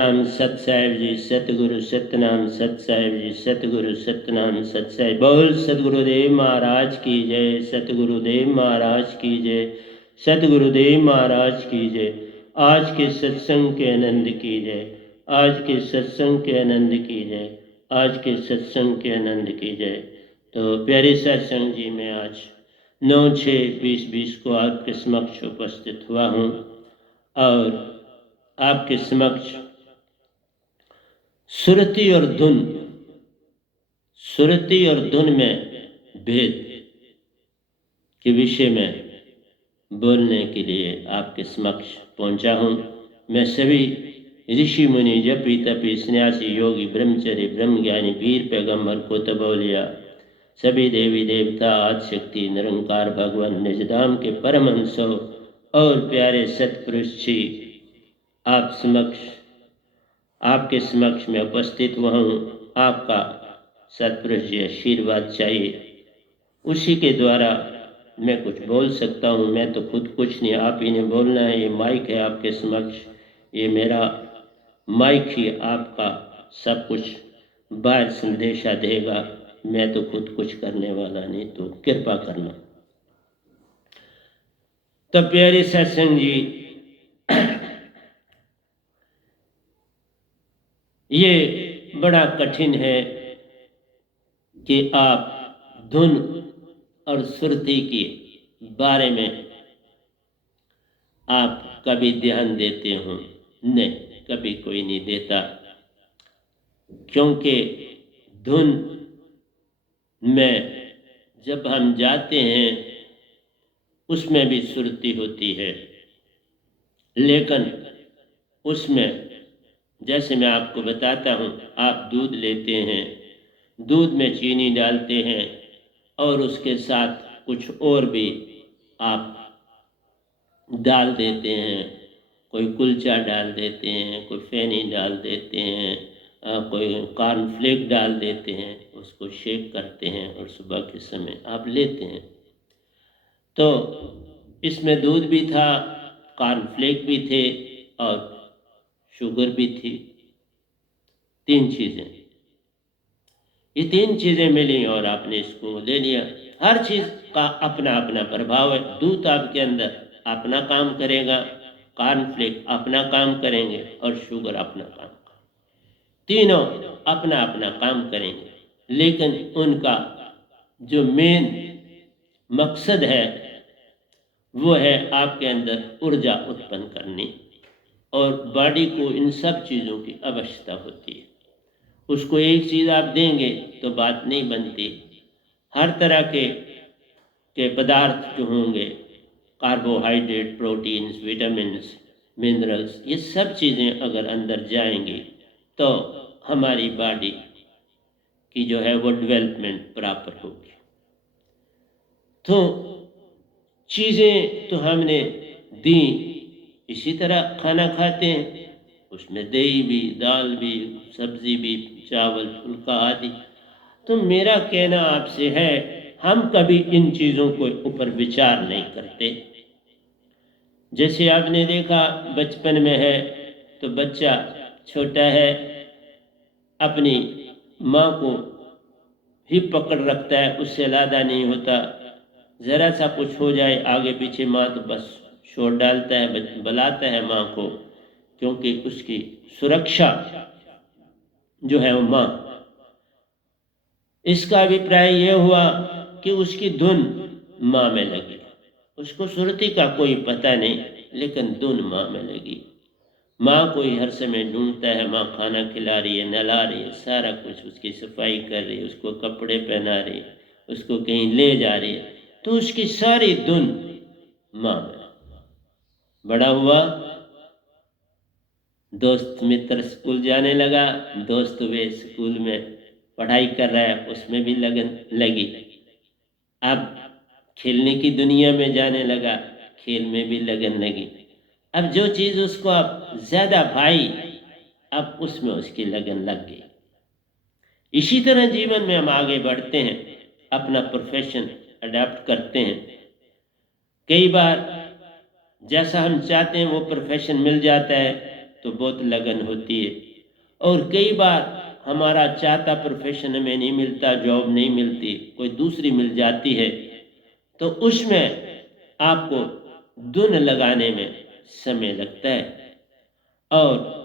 नाम सत साहिब जी, सतगुरु सतनाम सत साहिब जी, सतगुरु सतनाम सत साहिब। बोल सतगुरुदेव महाराज की जय, सतगुरुदेव महाराज की जय, सतगुरुदेव महाराज की जय। आज के सत्संग के आनंद की जय, आज के सत्संग के आनंद की जय, आज के सत्संग के आनंद की जय। तो प्यारे सत्संग जी, मैं आज 9/6/2020 को आपके समक्ष उपस्थित हुआ हूँ और आपके समक्ष सुरती और धुन, सुरती और धुन में भेद के विषय में बोलने के लिए आपके समक्ष पहुंचा हूं। मैं सभी ऋषि मुनि, जपी तपी, सन्यासी, योगी, ब्रह्मचर्य, ब्रह्मज्ञानी, वीर, पैगंबर, कुतुब-औलिया, सभी देवी देवता, आदिशक्ति, निरंकार भगवान, निजधाम के परमहंसों और प्यारे सतपुरुष जी, आपके समक्ष में उपस्थित हुआ हूँ। आपका सतपुरुष जी आशीर्वाद चाहिए, उसी के द्वारा मैं कुछ बोल सकता हूँ। मैं तो खुद कुछ नहीं, आप ही ने बोलना है। ये माइक है आपके समक्ष, ये मेरा माइक ही आपका सब कुछ बाहर संदेशा देगा। मैं तो खुद कुछ करने वाला नहीं, तो कृपा करना। तो प्यारे सत्संग जी, ये बड़ा कठिन है कि आप धुन और सुरती के बारे में आप कभी ध्यान देते हो? नहीं, कभी कोई नहीं देता, क्योंकि धुन में जब हम जाते हैं उसमें भी सुरती होती है, लेकिन उसमें जैसे मैं आपको बताता हूँ, आप दूध लेते हैं, दूध में चीनी डालते हैं और उसके साथ कुछ और भी आप डाल देते हैं। कोई कुलचा डाल देते हैं, कोई फेनी डाल देते हैं, कोई कॉर्नफ्लेक डाल देते हैं, उसको शेक करते हैं और सुबह के समय आप लेते हैं। तो इसमें दूध भी था, कॉर्नफ्लेक भी थे और शुगर भी थी। 3 चीज़ें, ये 3 चीज़ें मिली और आपने इसको ले लिया। हर चीज़ का अपना अपना प्रभाव है। दूध आपके अंदर अपना काम करेगा, कॉर्नफ्लेक अपना काम करेंगे और शुगर अपना काम करेंगे। तीनों अपना अपना काम करेंगे, लेकिन उनका जो मेन मकसद है वो है आपके अंदर ऊर्जा उत्पन्न करनी, और बॉडी को इन सब चीज़ों की आवश्यकता होती है। उसको एक चीज़ आप देंगे तो बात नहीं बनती। हर तरह के पदार्थ जो होंगे, कार्बोहाइड्रेट, प्रोटीन्स, विटामिन्स, मिनरल्स, ये सब चीज़ें अगर अंदर जाएंगी तो हमारी बॉडी की जो है वो डेवलपमेंट प्रॉपर होगी। तो चीज़ें तो हमने दी, इसी तरह खाना खाते हैं, उसमें दही भी, दाल भी, सब्जी भी, चावल, फुल्का आदि। तो मेरा कहना आपसे है, हम कभी इन चीज़ों को ऊपर विचार नहीं करते। जैसे आपने देखा बचपन में है तो बच्चा छोटा है, अपनी माँ को ही पकड़ रखता है, उससे ज़्यादा नहीं होता। ज़रा सा कुछ हो जाए आगे पीछे माँ तो बस शोर डालता है, बुलाता है माँ को, क्योंकि उसकी सुरक्षा जो है वो माँ। इसका अभिप्राय ये हुआ कि उसकी धुन माँ में लगी। उसको सुरती का कोई पता नहीं, लेकिन धुन माँ में लगी। माँ को ही हर समय ढूंढता है, माँ खाना खिला रही है, नहला रही है, सारा कुछ उसकी सफाई कर रही है, उसको कपड़े पहना रही है, उसको कहीं ले जा रही है, तो उसकी सारी धुन माँ में। बड़ा हुआ, दोस्त मित्र स्कूल जाने लगा, दोस्त वे स्कूल में पढ़ाई कर रहा है, उसमें भी लगन लगी। अब खेलने की दुनिया में जाने लगा, खेल में भी लगन लगी। अब जो चीज़ उसको अब ज़्यादा भाई, अब उसमें उसकी लगन लग गई। इसी तरह जीवन में हम आगे बढ़ते हैं, अपना प्रोफेशन अडॉप्ट करते हैं। कई बार जैसा हम चाहते हैं वो प्रोफेशन मिल जाता है, तो बहुत लगन होती है। और कई बार हमारा चाहता प्रोफेशन हमें नहीं मिलता, जॉब नहीं मिलती, कोई दूसरी मिल जाती है, तो उसमें आपको धुन लगाने में समय लगता है। और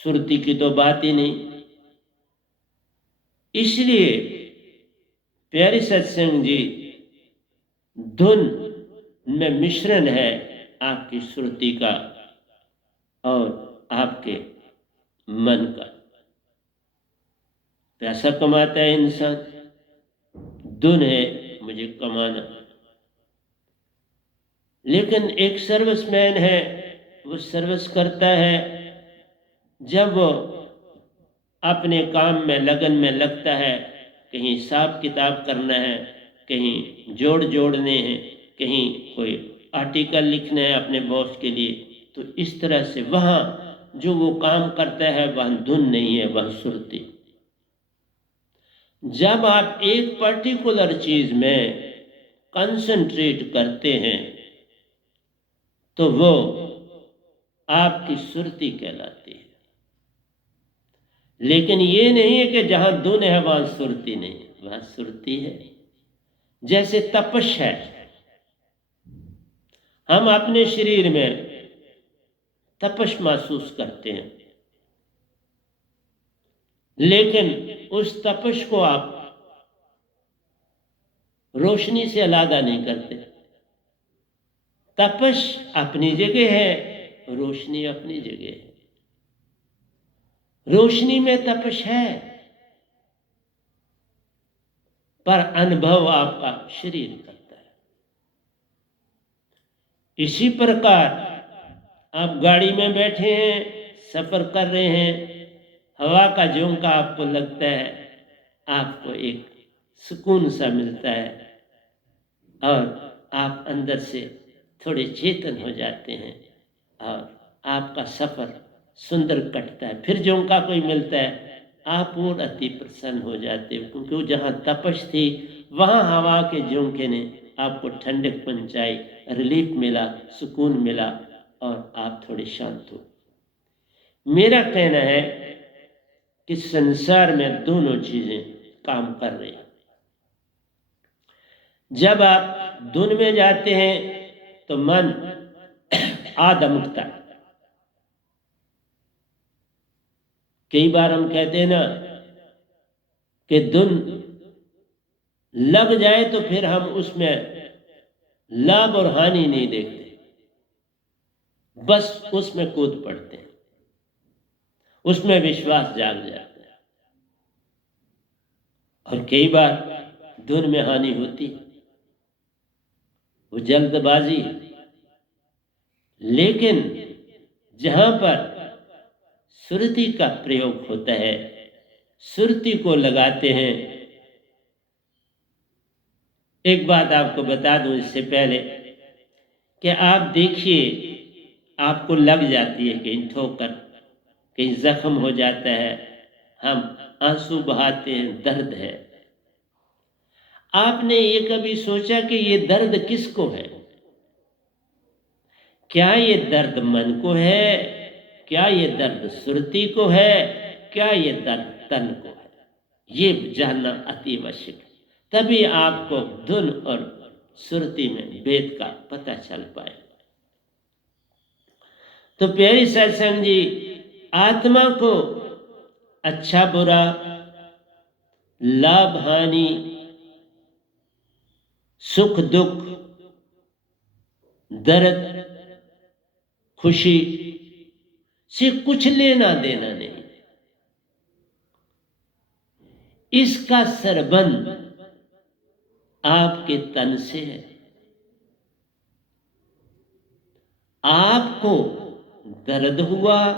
सुरती की तो बात ही नहीं। इसलिए प्यारे सत्संग जी, धुन में मिश्रण है आपकी सुरती का और आपके मन का। पैसा कमाता है इंसान, धुन है मुझे कमाना। लेकिन एक सर्विसमैन है, वो सर्विस करता है, जब वो अपने काम में लगन में लगता है, कहीं हिसाब किताब करना है, कहीं जोड़ने हैं, कहीं कोई आर्टिकल लिखना है अपने बॉस के लिए, तो इस तरह से वहाँ जो वो काम करता है वहाँ धुन नहीं है, वह सुरती। जब आप एक पर्टिकुलर चीज में कंसंट्रेट करते हैं तो वो आपकी सुरती कहलाती है। लेकिन ये नहीं है कि जहां धुन है वहां सुरती नहीं, वहां सुरती है। जैसे तपश है, हम अपने शरीर में तपश महसूस करते हैं, लेकिन उस तपश को आप रोशनी से अलग नहीं करते। तपश अपनी जगह है, रोशनी अपनी जगह है। रोशनी में तपश है, पर अनुभव आपका शरीर करता है। इसी प्रकार आप गाड़ी में बैठे हैं, सफर कर रहे हैं, हवा का झोंका आपको लगता है, आपको एक सुकून सा मिलता है और आप अंदर से थोड़े चेतन हो जाते हैं और आपका सफर सुंदर कटता है। फिर झोंका कोई मिलता है, आप और अति प्रसन्न हो जाते हो, क्योंकि जहाँ तपश थी वहाँ हवा के झोंके ने आपको ठंडक पहुंचाई, रिलीफ मिला, सुकून मिला और आप थोड़े शांत हो। मेरा कहना है कि संसार में दोनों चीजें काम कर रही हैं। जब आप धुन में जाते हैं तो मन आधमुखता है। कई बार हम कहते हैं ना कि धुन लग जाए तो फिर हम उसमें लाभ और हानि नहीं देखते, बस उसमें कूद पड़ते हैं, उसमें विश्वास जाग जाता है। और कई बार धुन में हानि होती है, वो जल्दबाजी। लेकिन जहां पर सुरती का प्रयोग होता है, सुरती को लगाते हैं। एक बात आपको बता दूं इससे पहले कि आप देखिए, आपको लग जाती है कहीं ठोकर, कहीं जख्म हो जाता है, हम आंसू बहाते हैं, दर्द है। आपने ये कभी सोचा कि ये दर्द किसको है? क्या ये दर्द मन को है? क्या ये दर्द सुरती को है? क्या ये दर्द तन को है? ये जानना अति आवश्यक है, तभी आपको धुन और सुरती में भेद का पता चल पाए। तो प्यारी सत्संग जी, आत्मा को अच्छा बुरा, लाभ हानि, सुख दुख, दर्द खुशी से कुछ लेना देना नहीं। इसका संबंध आपके तन से है। आपको दर्द हुआ,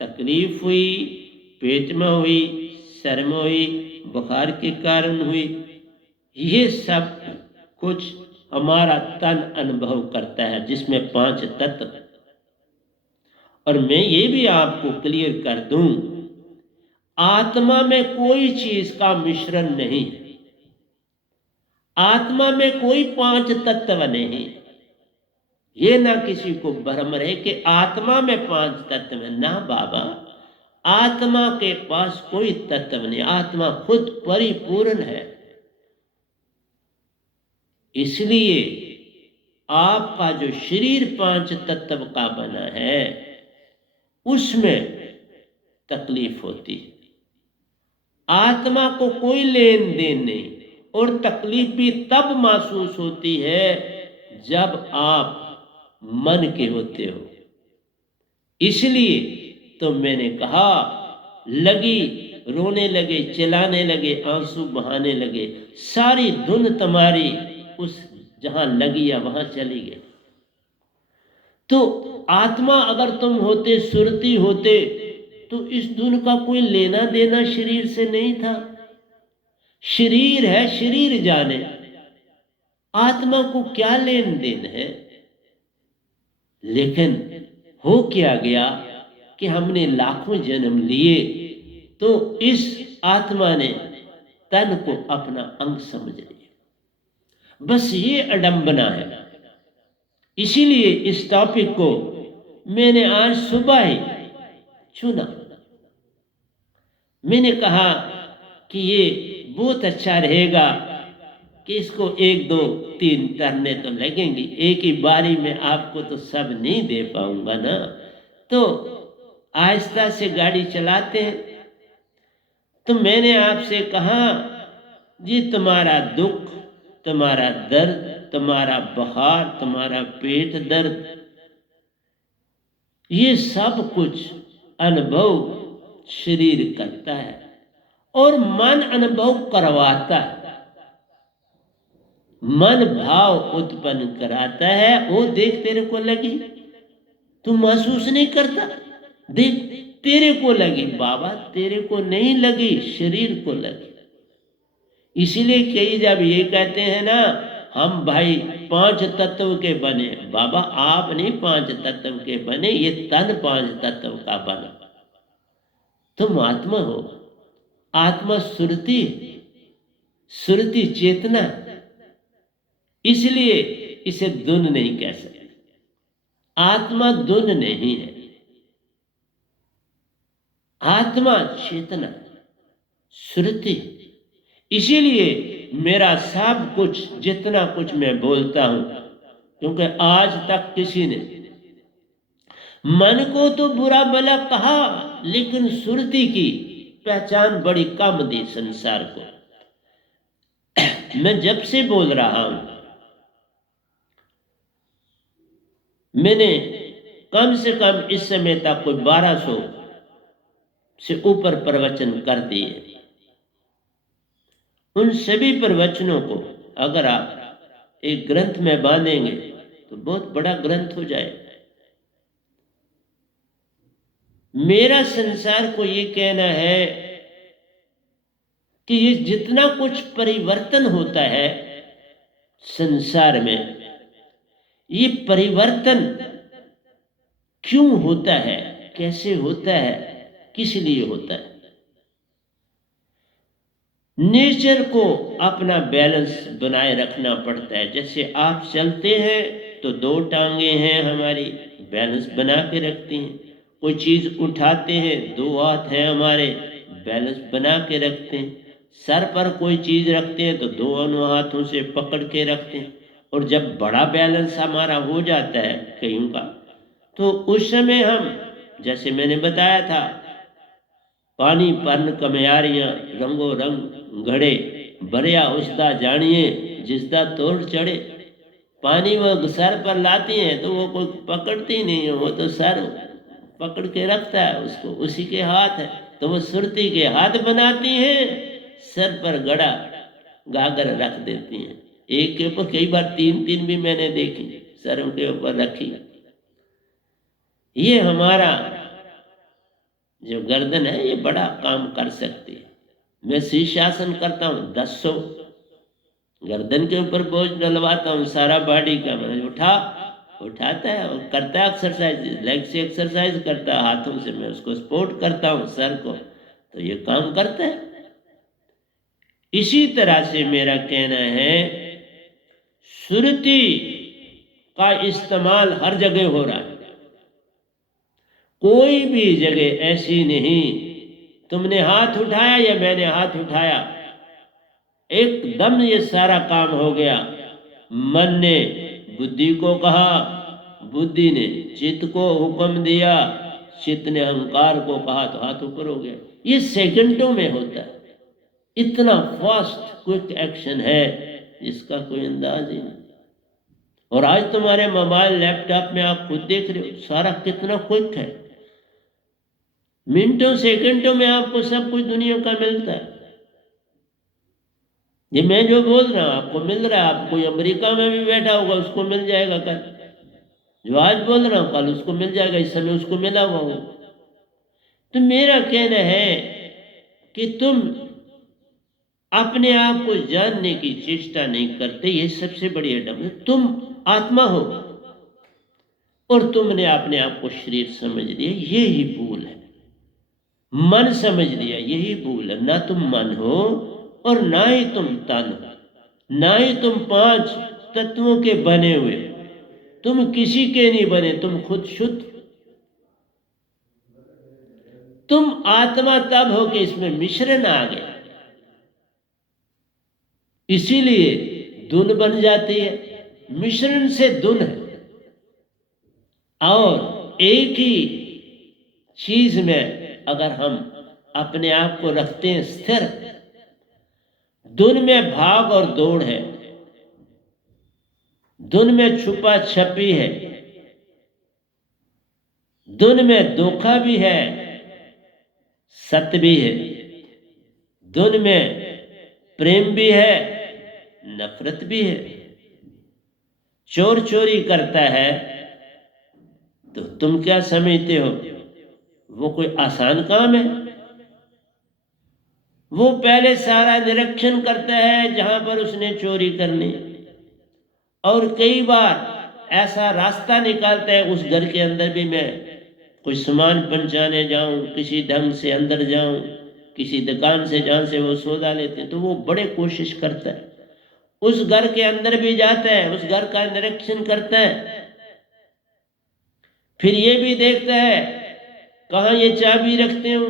तकलीफ हुई, पेट में हुई, सर में हुई, बुखार के कारण हुई, ये सब कुछ हमारा तन अनुभव करता है, जिसमें 5 तत्व। और मैं ये भी आपको क्लियर कर दूं, आत्मा में कोई चीज का मिश्रण नहीं है, आत्मा में कोई 5 तत्व नहीं। ये ना किसी को भ्रम रहे कि आत्मा में 5 तत्व है। ना बाबा, आत्मा के पास कोई तत्व नहीं, आत्मा खुद परिपूर्ण है। इसलिए आपका जो शरीर 5 तत्व का बना है उसमें तकलीफ होती है। आत्मा को कोई लेन देन नहीं, और तकलीफ भी तब महसूस होती है जब आप मन के होते हो। इसलिए तो मैंने कहा, लगी रोने लगे, चिल्लाने लगे, आंसू बहाने लगे, सारी धुन तुम्हारी उस जहां लगी या वहां चली गई। तो आत्मा अगर तुम होते, सुरती होते, तो इस धुन का कोई लेना देना शरीर से नहीं था। शरीर है, शरीर जाने, आत्मा को क्या लेन देन है। लेकिन हो क्या गया कि हमने लाखों जन्म लिए तो इस आत्मा ने तन को अपना अंग समझ लिया। बस ये अडंबना है। इसीलिए इस टॉपिक को मैंने आज सुबह ही चुना। मैंने कहा कि ये बहुत अच्छा रहेगा कि इसको 1 2 3 तरने तो लगेंगे, एक ही बारी में आपको तो सब नहीं दे पाऊंगा ना। तो आहिस्ता से गाड़ी चलाते हैं। तो मैंने आपसे कहा, जी तुम्हारा दुख, तुम्हारा दर्द, तुम्हारा बुखार, तुम्हारा पेट दर्द, ये सब कुछ अनुभव शरीर करता है और मन अनुभव करवाता है। मन भाव उत्पन्न कराता है। वो देख तेरे को लगी, तू महसूस नहीं करता, देख तेरे को लगी। बाबा तेरे को नहीं लगी, शरीर को लगी। इसीलिए कई जब ये कहते हैं ना, हम भाई 5 तत्व के बने, बाबा आप नहीं 5 तत्व के बने, ये तन 5 तत्व का बना। तुम आत्मा हो, आत्मा सुरती, सुरती चेतना, इसलिए इसे धुन नहीं कह सकते। आत्मा धुन नहीं है, आत्मा चेतना, सुरती। इसीलिए मेरा सब कुछ, जितना कुछ मैं बोलता हूं, क्योंकि आज तक किसी ने मन को तो बुरा भला कहा, लेकिन सुरती की पहचान बड़ी कम दी संसार को। मैं जब से बोल रहा हूं, मैंने कम से कम इस समय तक कोई 1200 से ऊपर प्रवचन कर दिए। उन सभी प्रवचनों को अगर आप एक ग्रंथ में बांधेंगे तो बहुत बड़ा ग्रंथ हो जाए। मेरा संसार को ये कहना है कि ये जितना कुछ परिवर्तन होता है संसार में, ये परिवर्तन क्यों होता है, कैसे होता है, किस लिए होता है। नेचर को अपना बैलेंस बनाए रखना पड़ता है। जैसे आप चलते हैं तो 2 टांगे हैं हमारी, बैलेंस बना के रखती हैं। कोई चीज उठाते हैं, 2 हाथ हैं हमारे, बैलेंस बना के रखते हैं। सर पर कोई चीज रखते हैं तो दोनों हाथों से पकड़ के रखते हैं। और जब बड़ा बैलेंस हमारा हो जाता है कईयों का, तो उस समय हम, जैसे मैंने बताया था, पानी पन कमयारियां रंगो रंग घड़े, भरिया उसदा जानिए जिसदा तोड़ चढ़े। पानी वो सर पर लाती हैं तो वो कोई पकड़ती नहीं है, वो तो सर पकड़ के रखता है उसको, उसी के हाथ है। तो वो सुरती के हाथ बनाती हैं, सर पर गड़ा गागर रख देती हैं। एक के ऊपर कई बार 3 भी मैंने देखी, सरों के ऊपर रखी। ये हमारा जो गर्दन है ये बड़ा काम कर सकती है। मैं शीर्षासन करता हूँ, 1000 गर्दन के ऊपर बोझ डलवाता हूँ, सारा बॉडी का मैं उठाता है और करता है एक्सरसाइज, लेग से एक्सरसाइज करता है, हाथों से मैं उसको सपोर्ट करता हूँ सर को, तो ये काम करता है। इसी तरह से मेरा कहना है, सुरती का इस्तेमाल हर जगह हो रहा है। कोई भी जगह ऐसी नहीं, तुमने हाथ उठाया या मैंने हाथ उठाया, एकदम ये सारा काम हो गया। मन ने बुद्धि को कहा, बुद्धि ने चित्त को हुक्म दिया, चित्त ने अहंकार को कहा तो हाथ ऊपर हो गया। ये सेकंडों में होता है। इतना फास्ट क्विक एक्शन है जिसका कोई अंदाज ही नहीं। और आज तुम्हारे मोबाइल लैपटॉप में आप खुद देख रहे हो सारा कितना क्विक है। मिनटों सेकंडों में आपको सब कुछ दुनिया का मिलता है। ये मैं जो बोल रहा हूं आपको मिल रहा है। आप कोई अमेरिका में भी बैठा होगा उसको मिल जाएगा कल। जो आज बोल रहा हूं कल उसको मिल जाएगा, इस समय उसको मिला हुआ हो। तो मेरा कहना है कि तुम अपने आप को जानने की चेष्टा नहीं करते, ये सबसे बड़ी अडम है। तुम आत्मा हो और तुमने अपने आप को शरीर समझ लिया, यही भूल है। मन समझ लिया, यही भूल है। ना तुम मन हो और ना ही तुम तन हो, ना ही तुम 5 तत्वों के बने हुए। तुम किसी के नहीं बने, तुम खुद शुद्ध। तुम आत्मा तब हो कि इसमें मिश्रण आ गया, इसीलिए धुन बन जाती है। मिश्रण से धुन है। और एक ही चीज में अगर हम अपने आप को रखते हैं स्थिर, धुन में भाग और दौड़ है, धुन में छुपा छपी है, धुन में धोखा भी है, सत्य भी है, धुन में प्रेम भी है, नफरत भी है। चोर चोरी करता है तो तुम क्या समझते हो वो कोई आसान काम है? वो पहले सारा निरीक्षण करता है जहां पर उसने चोरी करनी, और कई बार ऐसा रास्ता निकालता है उस घर के अंदर भी मैं कोई सामान पहुंचाने जाऊं, किसी ढंग से अंदर जाऊं, किसी दुकान से जहां से वो सौदा लेते हैं, तो वो बड़े कोशिश करता है, उस घर के अंदर भी जाता है, उस घर का निरीक्षण करता है, फिर ये भी देखता है कहाँ ये चाबी रखते हूं।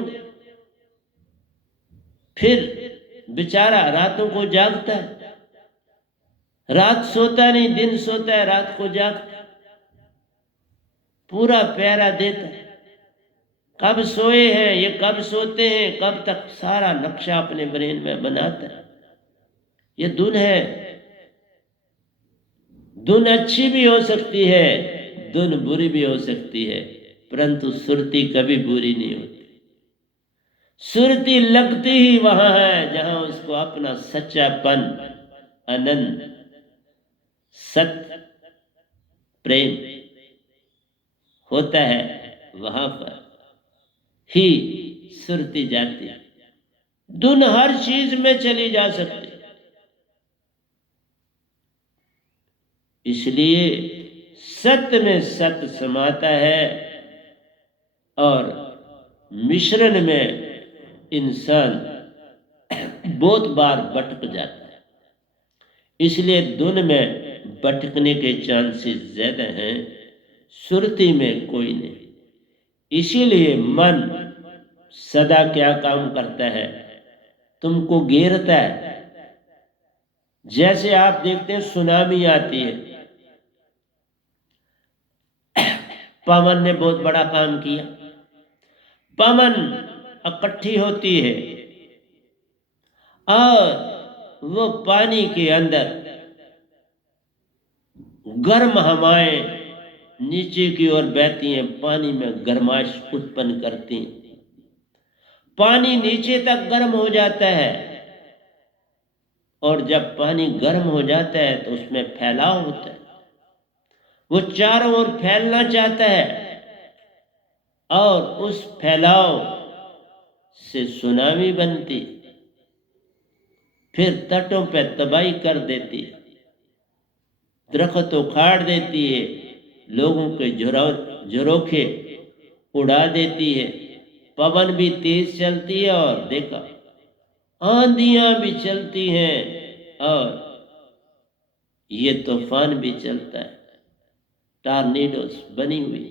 फिर बेचारा रातों को जागता है, रात सोता नहीं, दिन सोता है, रात को जागता है, पूरा पहरा देता है। कब सोए हैं, ये कब सोते हैं, कब तक, सारा नक्शा अपने ब्रेन में बनाता है। ये धुन है। धुन अच्छी भी हो सकती है, धुन बुरी भी हो सकती है, परंतु सुरती कभी बुरी नहीं होती। सुरती लगती ही वहां है जहां उसको अपना सच्चापन, आनंद, सत्य, प्रेम होता है, वहां पर ही सुरती जाती है। धुन हर चीज में चली जा सकती, इसलिए सत्य में सत्य समाता है और मिश्रण में इंसान बहुत बार भटक जाता है। इसलिए धुन में भटकने के चांसेस ज्यादा हैं, सुरती में कोई नहीं। इसीलिए मन सदा क्या काम करता है, तुमको घेरता है। जैसे आप देखते हैं सुनामी आती है, पवन ने बहुत बड़ा काम किया। पवन इकट्ठी होती है और वो पानी के अंदर गर्म हवाएं नीचे की ओर बहती हैं, पानी में गर्माश उत्पन्न करती हैं। पानी नीचे तक गर्म हो जाता है और जब पानी गर्म हो जाता है तो उसमें फैलाव होता है, वो चारों ओर फैलना चाहता है और उस फैलाव से सुनामी बनती, फिर तटों पर तबाही कर देती, दरख्त उखाड़ देती है, लोगों के झरोखे उड़ा देती है। पवन भी तेज चलती है और देखा आंधियां भी चलती हैं और ये तूफान भी चलता है। टॉर्नेडोस बनी हुई,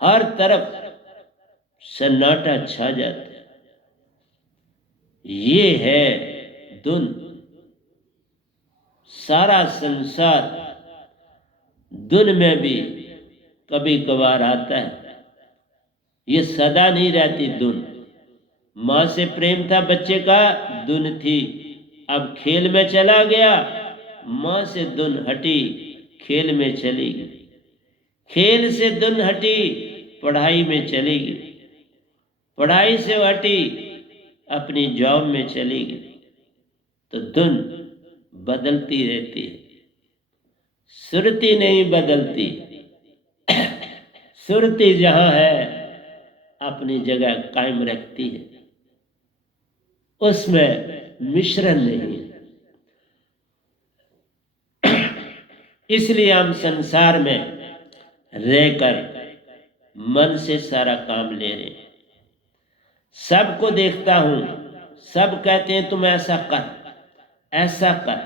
हर तरफ सन्नाटा छा जाता है। ये है धुन। सारा संसार धुन में भी कभी कभार आता है, ये सदा नहीं रहती धुन। माँ से प्रेम था बच्चे का, धुन थी, अब खेल में चला गया, माँ से धुन हटी, खेल में चली गई। खेल से धुन हटी, पढ़ाई में चली गई, पढ़ाई से हटी, अपनी जॉब में चली गई। तो धुन बदलती रहती है, सुरती नहीं बदलती। सुरती जहां है अपनी जगह कायम रखती है, उसमें मिश्रण नहीं है। इसलिए हम संसार में रहकर मन से सारा काम ले रहे हैं। सबको देखता हूं, सब कहते हैं तुम ऐसा कर, ऐसा कर,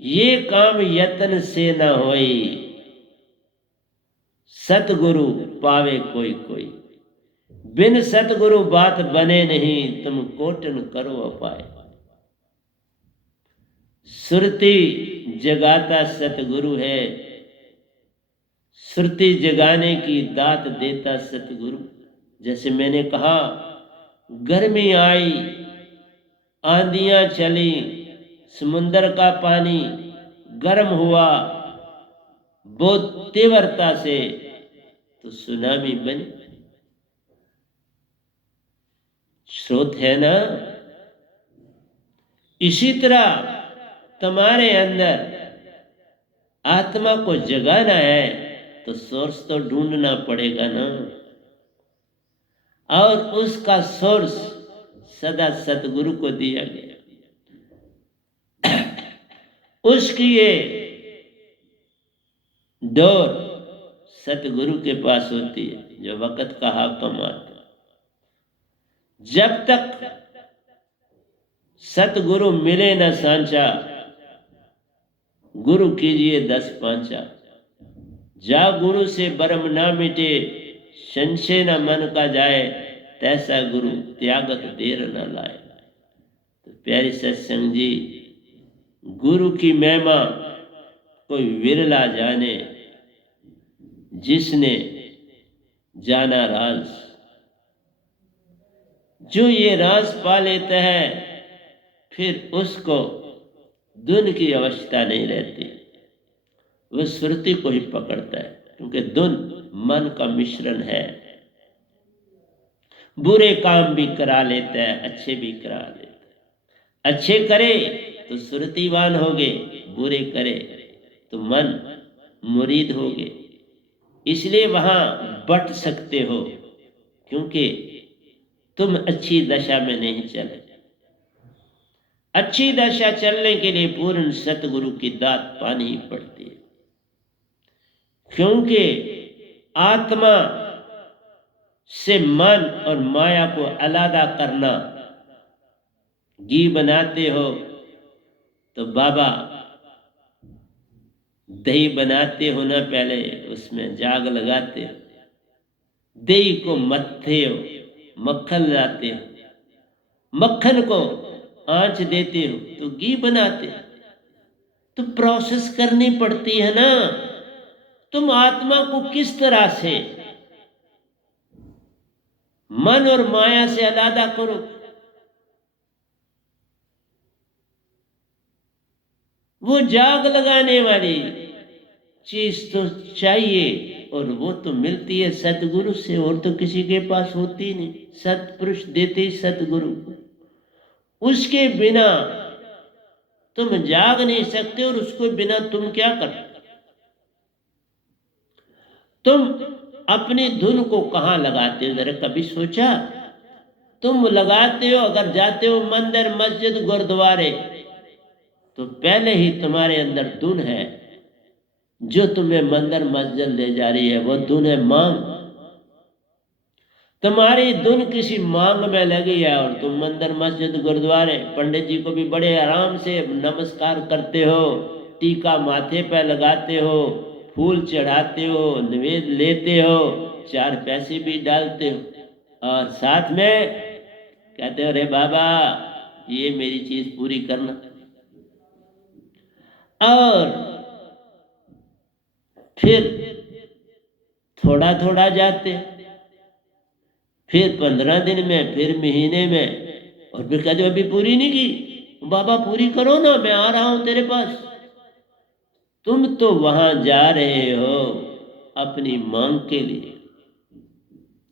ये काम यत्न से न होई, सतगुरु पावे कोई कोई, बिन सतगुरु बात बने नहीं, तुम कोटन करो उपाय। सुरती जगाता सतगुरु है, सुरती जगाने की दात देता सतगुरु। जैसे मैंने कहा, गर्मी आई, आंधियां चली, समुंदर का पानी गर्म हुआ बहुत तीव्रता से, तो सुनामी बनी। स्रोत है ना। इसी तरह तुम्हारे अंदर आत्मा को जगाना है तो सोर्स तो ढूंढना पड़ेगा ना, और उसका सोर्स सदा सतगुरु को दिया गया। उसकी ये डोर सतगुरु के पास होती है, जो वक्त का हाकिम आता। जब तक सतगुरु मिले न सांचा, गुरु कीजिए 10 पांचा। जा गुरु से बरम ना मिटे, संशय न मन का जाए, तैसा गुरु त्यागत देर न लाए। तो प्यारे सत्संग जी, गुरु की महिमा कोई विरला जाने, जिसने जाना राज। जो ये राज पा लेता है, फिर उसको धुन की अवस्था नहीं रहती, वह श्रुति को ही पकड़ता है, क्योंकि धुन मन का मिश्रण है। बुरे काम भी करा लेता है, अच्छे भी करा लेता है। अच्छे करे तो श्रुतिवान होगे, बुरे करे तो मन मुरीद होगे। इसलिए वहां बट सकते हो, क्योंकि तुम अच्छी दशा में नहीं चले। अच्छी दशा चलने के लिए पूर्ण सतगुरु की दात पानी ही पड़ती है, क्योंकि आत्मा से मन और माया को अलग करना। घी बनाते हो तो बाबा दही बनाते हो ना, पहले उसमें जाग लगाते हो, दही को मथते हो, मक्खन लाते हो, मक्खन को आंच देते हो तो घी बनाते हो। तो प्रोसेस करनी पड़ती है ना। तुम आत्मा को किस तरह से मन और माया से अलग करो। वो जाग लगाने वाली चीज तो चाहिए, और वो तो मिलती है सतगुरु से, और तो किसी के पास होती नहीं। सतपुरुष देते ही सतगुरु, उसके बिना तुम जाग नहीं सकते, और उसको बिना तुम क्या करते। तुम अपनी धुन को कहां लगाते हो, जरा कभी सोचा? तुम लगाते हो, अगर जाते हो मंदिर, मस्जिद, गुरुद्वारे, तो पहले ही तुम्हारे अंदर धुन है, जो तुम्हें मंदिर मस्जिद ले जा रही है, वो धुन है मांग। तुम्हारी धुन किसी मांग में लगी है, और तुम मंदिर मस्जिद गुरुद्वारे, पंडित जी को भी बड़े आराम से नमस्कार करते हो, टीका माथे पर लगाते हो, फूल चढ़ाते हो, निवेद लेते हो, 4 पैसे भी डालते हो और साथ में कहते हो अरे बाबा ये मेरी चीज पूरी करना। और फिर थोड़ा थोड़ा जाते, फिर 15 दिन में, फिर महीने में, और फिर कहते हो अभी पूरी नहीं की, बाबा पूरी करो ना, मैं आ रहा हूं तेरे पास। तुम तो वहां जा रहे हो अपनी मांग के लिए,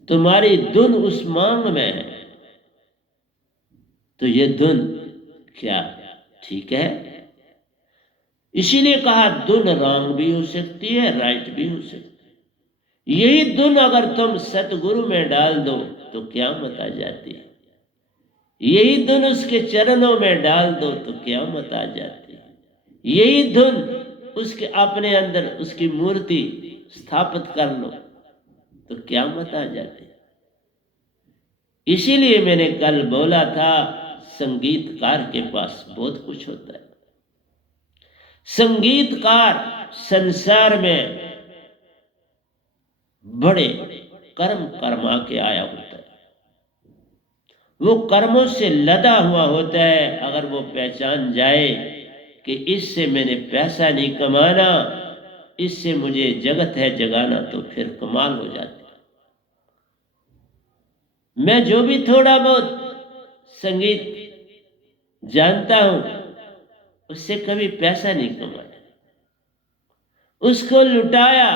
तुम्हारी धुन उस मांग में है, तो ये धुन क्या ठीक है? इसीलिए कहा धुन रॉन्ग भी हो सकती है, राइट भी हो सकती है। यही धुन अगर तुम सतगुरु में डाल दो तो क़यामत आ जाती है। यही धुन उसके चरणों में डाल दो तो क़यामत आ जाती है। यही धुन उसके अपने अंदर उसकी मूर्ति स्थापित कर लो तो क़यामत आ जाती है। इसीलिए मैंने कल बोला था संगीतकार के पास बहुत कुछ होता है। संगीतकार संसार में बड़े कर्म करमा के आया होता है, वो कर्मों से लदा हुआ होता है। अगर वो पहचान जाए कि इससे मैंने पैसा नहीं कमाना, इससे मुझे जगत है जगाना, तो फिर कमाल हो जाती है। मैं जो भी थोड़ा बहुत संगीत जानता हूं उससे कभी पैसा नहीं कमाया, उसको लुटाया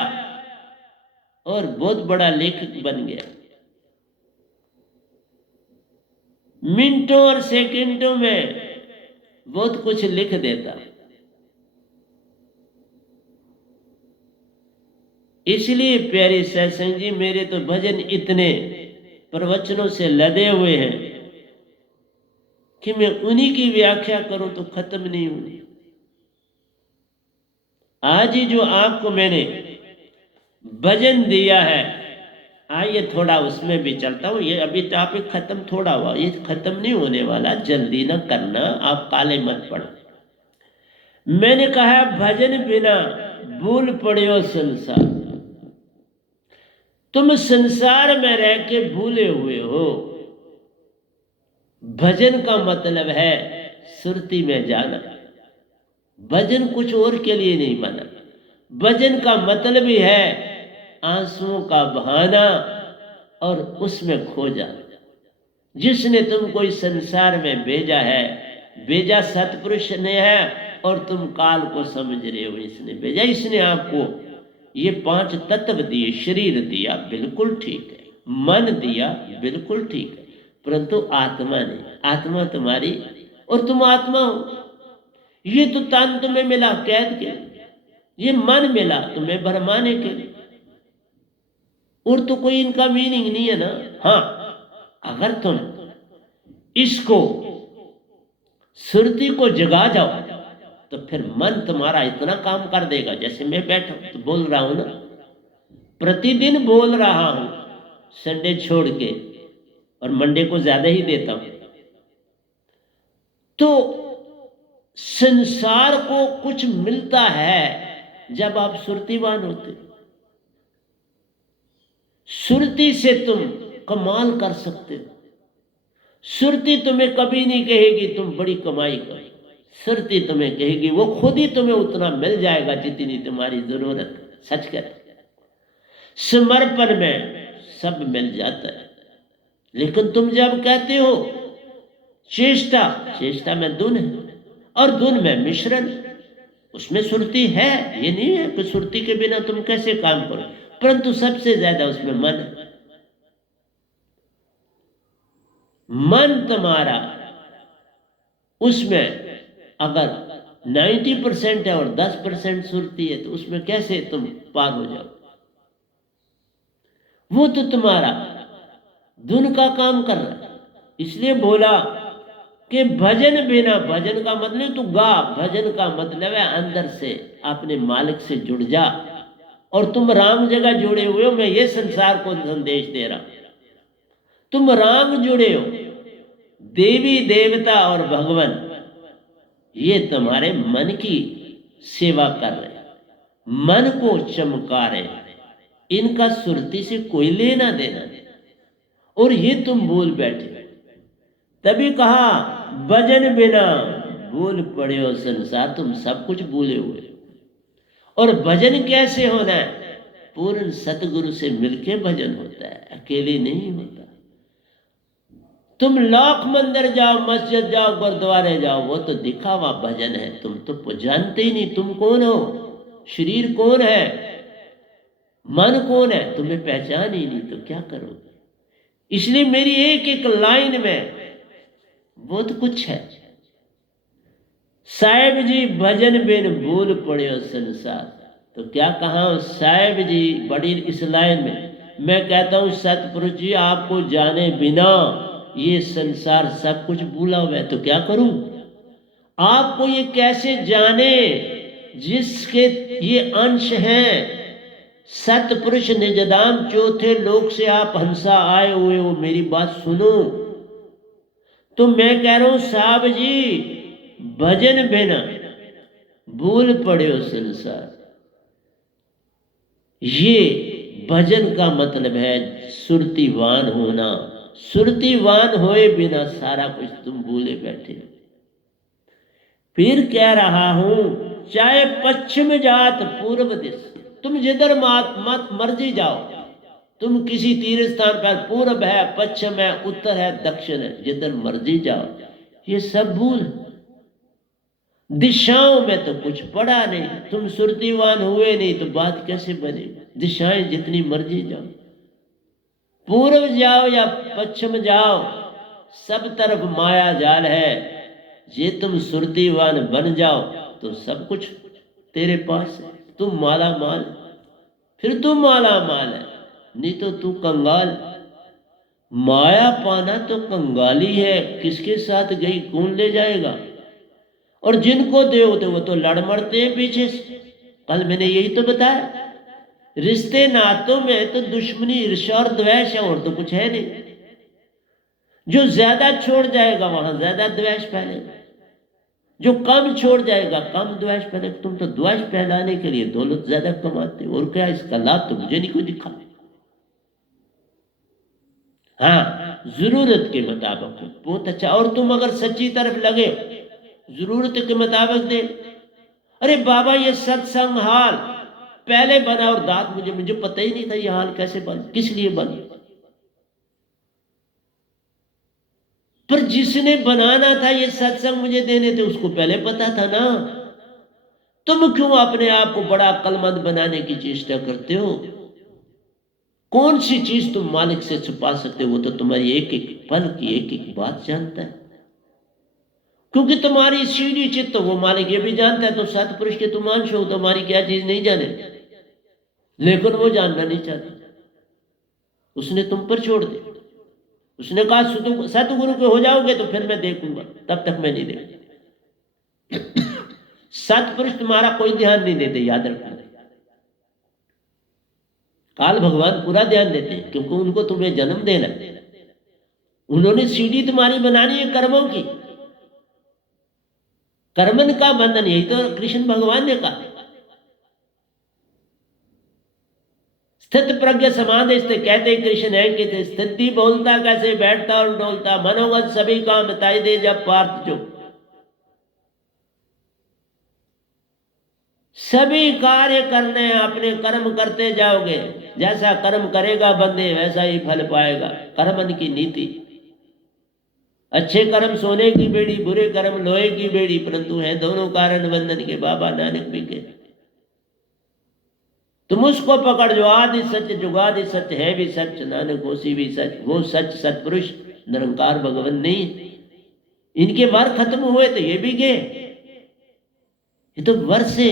और बहुत बड़ा लेखक बन गया। मिनटों और सेकंडों में बहुत कुछ लिख देता। इसलिए प्यारे सत्संग जी, मेरे तो भजन इतने प्रवचनों से लदे हुए हैं कि मैं उन्हीं की व्याख्या करूं तो खत्म नहीं होनी। आज ही जो आपको मैंने भजन दिया है, आइए थोड़ा उसमें भी चलता हूं। ये अभी टॉपिक खत्म थोड़ा हुआ, ये खत्म नहीं होने वाला, जल्दी ना करना, आप काले मत पड़ो। मैंने कहा भजन बिना भूल पड़े संसार। तुम संसार में रह के भूले हुए हो। भजन का मतलब है सुरती में जाना। भजन कुछ और के लिए नहीं बना। भजन का मतलब ही है आंसुओं का बहाना और उसमें खो जाना। जिसने तुमको इस संसार में भेजा है, भेजा सतपुरुष ने है, और तुम काल को समझ रहे हो इसने भेजा। इसने आपको ये 5 तत्व दिए, शरीर दिया बिल्कुल ठीक है, मन दिया बिल्कुल ठीक है, परंतु आत्मा नहीं। आत्मा तुम्हारी और तुम आत्मा हो। ये तो तन तुम्हें मिला कैद के, ये मन मिला तुम्हें भरमाने के, और तो कोई इनका मीनिंग नहीं है ना। हाँ, अगर तुम इसको सुरती को जगा जाओ तो फिर मन तुम्हारा इतना काम कर देगा। जैसे मैं बैठा तो बोल रहा हूं ना, प्रतिदिन बोल रहा हूं, संडे छोड़ के, और मंडे को ज्यादा ही देता हूं। तो संसार को कुछ मिलता है जब आप सुरतीवान होते। सुरती से तुम कमाल कर सकते हो। सुरती तुम्हें कभी नहीं कहेगी तुम बड़ी कमाई करो। सुरती तुम्हें कहेगी, वो खुद ही तुम्हें उतना मिल जाएगा जितनी तुम्हारी जरूरत है। सच कहते, समर्पण में सब मिल जाता है। लेकिन तुम जब कहते हो चेष्टा, चेष्टा में धुन है और धुन में मिश्रण, उसमें सुरती है। ये नहीं है कि सुरती के बिना तुम कैसे काम करो, परंतु सबसे ज्यादा उसमें मन है। मन तुम्हारा उसमें अगर 90% है और 10% सुरती है तो उसमें कैसे तुम पार हो जाओ। वो तो तुम्हारा धुन का काम कर रहा है। इसलिए बोला कि भजन बिना, भजन का मतलब तू गा, भजन का मतलब है अंदर से अपने मालिक से जुड़ जा। और तुम राम जगह जुड़े हुए हो। मैं ये संसार को संदेश दे रहा हूं, तुम राम जुड़े हो। देवी देवता और भगवान ये तुम्हारे मन की सेवा कर रहे हैं। मन को चमकारे, इनका सुरती से कोई लेना देना नहीं। और ये तुम भूल बैठे। तभी कहा भजन बिना भूल पड़े हो संसार, तुम सब कुछ भूले हुए। और भजन कैसे होना है? पूर्ण सतगुरु से मिलके भजन होता है, अकेले नहीं होता। तुम लाख मंदिर जाओ, मस्जिद जाओ, गुरुद्वारे जाओ, वो तो दिखावा भजन है। तुम तो जानते ही नहीं तुम कौन हो, शरीर कौन है, मन कौन है, तुम्हें पहचान ही नहीं तो क्या करोगे? इसलिए मेरी एक एक लाइन में बहुत कुछ है। साहेब जी भजन बिन भूल पड़े हो संसार, तो क्या कहा साहेब जी बड़ी इस लाइन में। मैं कहता हूं सतपुरुष जी आपको जाने बिना ये संसार सब कुछ भूला हुआ है, तो क्या करूं? आपको ये कैसे जाने जिसके ये अंश हैं। सतपुरुष निजदाम चौथे लोक से आप हंसा आए हुए हो, मेरी बात सुनो। तो मैं कह रहा हूं साहब जी भजन बिना भूल पड़े हो संसार। ये भजन का मतलब है सुरतिवान होना। सुरतिवान होए बिना सारा कुछ तुम भूले बैठे हो। फिर कह रहा हूं चाहे पश्चिम जात पूर्व दिश, तुम जिधर मत मर्जी जाओ, तुम किसी तीर्थ स्थान पर पूर्व है, पश्चिम है, उत्तर है, दक्षिण है, जिधर मर्जी जाओ, ये सब भूल। दिशाओं में तो कुछ पड़ा नहीं, तुम सुरतिवान हुए नहीं तो बात कैसे बने? दिशाएं जितनी मर्जी जाओ, पूर्व जाओ या पश्चिम जाओ, सब तरफ माया जाल है। ये तुम सुरतिवान बन जाओ तो सब कुछ तेरे पास है, तुम माला माल। फिर तुम माला माल है, नहीं तो तू कंगाल। माया पाना तो कंगाली है, किसके साथ गई कौन ले जाएगा? और जिनको दो तो वो तो लड़ मरते हैं पीछे से। कल मैंने यही तो बताया, रिश्ते नातों में तो दुश्मनी, ईर्ष्या और द्वेष है, और तो कुछ है नहीं। जो ज्यादा छोड़ जाएगा वहां ज्यादा द्वेष फैलेगा, जो कम छोड़ जाएगा कम द्वेष फैलेगा। तुम तो द्वेष फैलाने के लिए दौलत ज्यादा कमाते हो, और क्या इसका लाभ तो मुझे नहीं कोई दिखा। हाँ जरूरत के मुताबिक बहुत अच्छा। और तुम अगर सच्ची तरफ लगे जरूरत के मुताबिक दे। अरे बाबा ये सत्संग हाल पहले बना और दांत मुझे पता ही नहीं था ये हाल कैसे बन, किस लिए बन। पर जिसने बनाना था ये सत्संग मुझे देने थे उसको पहले पता था ना। तुम क्यों अपने आप को बड़ा अक्लमंद बनाने की चेष्टा करते हो? कौन सी चीज तुम मालिक से छुपा सकते हो? वो तो तुम्हारी एक एक पल की एक एक बात जानता है, क्योंकि तुम्हारी सीढ़ी चित्त वो मालिक ये भी जानता है। तो सतपुरुष के तुम अंश हो, तुम्हारी क्या चीज नहीं जाने, लेकिन वो जानना नहीं चाहता। उसने तुम पर छोड़ दे। उसने कहा सतगुरु के हो जाओगे तो फिर मैं देखूंगा, तब तक मैं नहीं देखूंगा। सतपुरुष तुम्हारा कोई ध्यान नहीं देते, याद रखना। काल भगवान पूरा ध्यान देते हैं, क्योंकि उनको तुम्हें जन्म देना। उन्होंने सीढ़ी तुम्हारी बनानी है कर्मों की, कर्मन का बंधन। यही तो कृष्ण भगवान ने कहा, स्थित प्रज्ञ समाधि स्थित। कहते कृष्ण है कि स्थिति बोलता कैसे, बैठता और डोलता, मनोगत सभी काम बताई दे जब पार्थ जो। सभी कार्य करने, अपने कर्म करते जाओगे, जैसा कर्म करेगा बंदे वैसा ही फल पाएगा। कर्मन की नीति, अच्छे कर्म सोने की बेड़ी, बुरे कर्म लोहे की बेड़ी, परंतु है दोनों कारण बंधन के, बाबा नानक भी के। तुम उसको पकड़ जो आदि सच जुगादि सच है भी सच, नानक होसी भी सच। वो सच सतपुरुष निरंकार भगवान नहीं। इनके वर खत्म हुए तो ये भी गए। ये तो वर से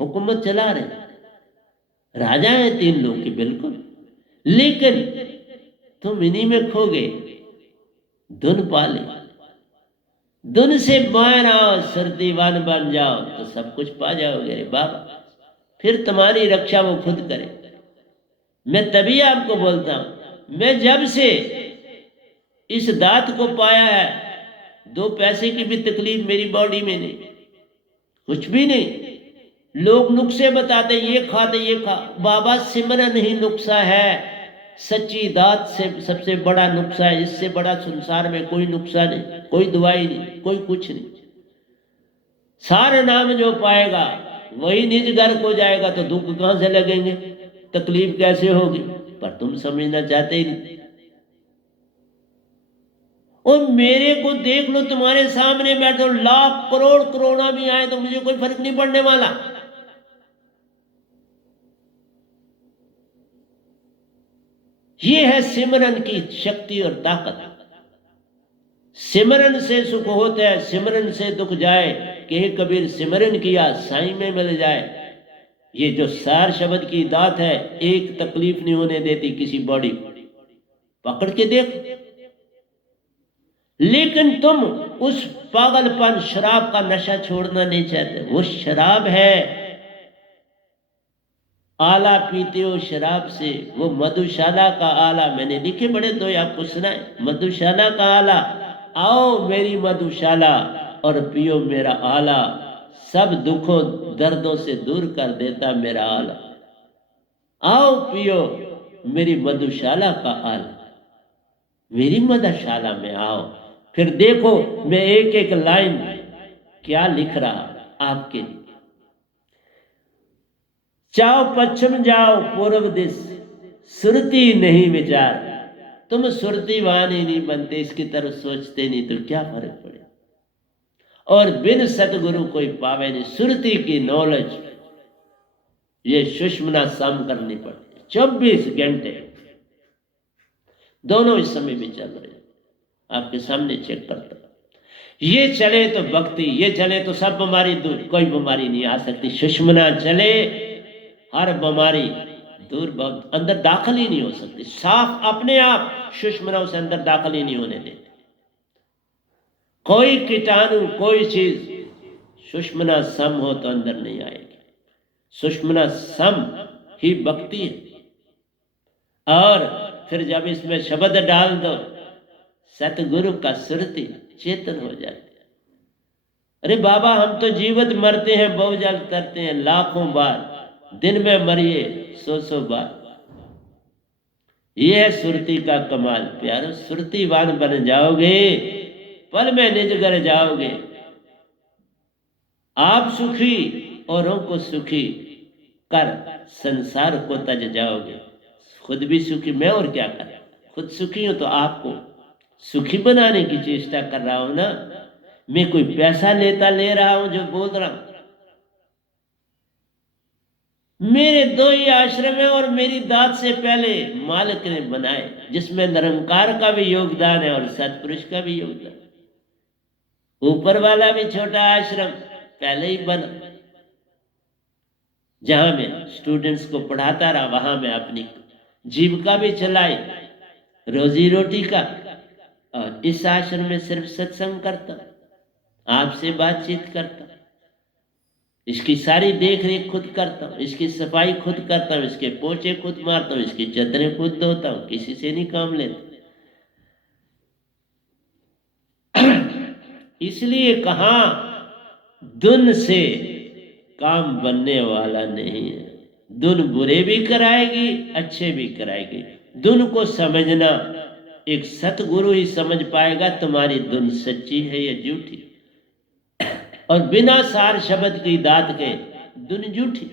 हुकूमत चला रहे, राजा है 3 लोग की बिल्कुल, लेकिन तुम इन्हीं में खो गए। धुन पाले, धुन से माना सर्दीवान बन जाओ तो सब कुछ पा जाओगे रे बाबा। फिर तुम्हारी रक्षा वो खुद करे। मैं तभी आपको बोलता हूं, मैं जब से इस दात को पाया है 2 पैसे की भी तकलीफ मेरी बॉडी में नहीं, कुछ भी नहीं। लोग नुस्खे बताते, ये खाते ये खा। बाबा सिमरन ही नुस्खा है, सच्ची दात से सबसे बड़ा नुस्खा है। इससे बड़ा संसार में कोई नुस्खा नहीं, कोई दवाई नहीं, कोई कुछ नहीं। सारे नाम जो पाएगा वही निज घर को जाएगा, तो दुख कहां से लगेंगे, तकलीफ कैसे होगी? पर तुम समझना चाहते ही नहीं। और मेरे को देख लो, तुम्हारे सामने बैठो, लाख करोड़ कोरोना भी आए तो मुझे कोई फर्क नहीं पड़ने वाला। ये है सिमरन की शक्ति और ताकत। सिमरन से सुख होता है, सिमरन से दुख जाए। कि कबीर सिमरन किया साईं में मिल जाए। ये जो सार शब्द की दात है, एक तकलीफ नहीं होने देती किसी बॉडी को। पकड़ के देख। लेकिन तुम उस पागलपन शराब का नशा छोड़ना नहीं चाहते। वो शराब है, आला पीते हो शराब से। वो मधुशाला का आला, मैंने लिखे बड़े दो आपको सुनाए। मधुशाला का आला, आओ मेरी मधुशाला और पियो मेरा आला। सब दुखों दर्दों से दूर कर देता मेरा आला। आओ पियो मेरी मधुशाला का आला, मेरी मधुशाला में आओ। फिर देखो मैं एक एक लाइन क्या लिख रहा आपके लिए। चाहो पश्चिम जाओ पूर्व दिश, सुरती नहीं विचार। तुम सुरतीवान ही नहीं बनते, इसकी तरफ सोचते नहीं तो क्या फर्क पड़े। और बिन सतगुरु कोई पावे नहीं। सुरती की नॉलेज ये सुषमना सम करनी पड़ती है। 24 घंटे दोनों इस समय भी चल रहे, आपके सामने चेक करता। ये चले तो भक्ति, ये चले तो सब बीमारी दूर, कोई बीमारी नहीं आ सकती। सुषमना चले, हर बीमारी दूर, अंदर दाखिल ही नहीं हो सकती। साफ अपने आप सुषमना उसे अंदर दाखिल ही नहीं होने देती। कोई कीटाणु, कोई चीज सुषमना सम हो तो अंदर नहीं आएगी। सुषमना सम ही भक्ति है। और फिर जब इसमें शब्द डाल दो, सतगुरु का सुरती, चेतन हो जाती है। अरे बाबा हम तो जीवित मरते हैं, बहुजल करते हैं लाखों बार, दिन में मरिए 100 बार। यह है सुरती का कमाल। प्यारो सुरतीवान बन जाओगे, पल में निज घर जाओगे। आप सुखी औरों को सुखी कर संसार को तज जाओगे। खुद भी सुखी मैं, और क्या कर, खुद सुखी हूं तो आपको सुखी बनाने की चेष्टा कर रहा हूं ना। मैं कोई पैसा ले रहा हूं जो बोल रहा हूं। मेरे 2 ही आश्रम है और मेरी दात से पहले मालिक ने बनाए, जिसमें निरंकार का भी योगदान है और सतपुरुष का भी योगदान। ऊपर वाला भी छोटा आश्रम पहले ही बना, जहां मैं स्टूडेंट्स को पढ़ाता रहा, वहां मैं अपनी जीविका भी चलाई, रोजी रोटी का। और इस आश्रम में सिर्फ सत्संग करता, आपसे बातचीत करता, इसकी सारी देख रेख खुद करता हूँ, इसकी सफाई खुद करता हूँ, इसके पोछे खुद मारता हूँ, इसकी चादरें खुद धोता हूँ, किसी से नहीं काम लेता। इसलिए कहा दुन से काम बनने वाला नहीं है। दुन बुरे भी कराएगी, अच्छे भी कराएगी। दुन को समझना एक सतगुरु ही समझ पाएगा तुम्हारी दुन सच्ची है या झूठी। और बिना सार शब्द की दात के दुन झूठी।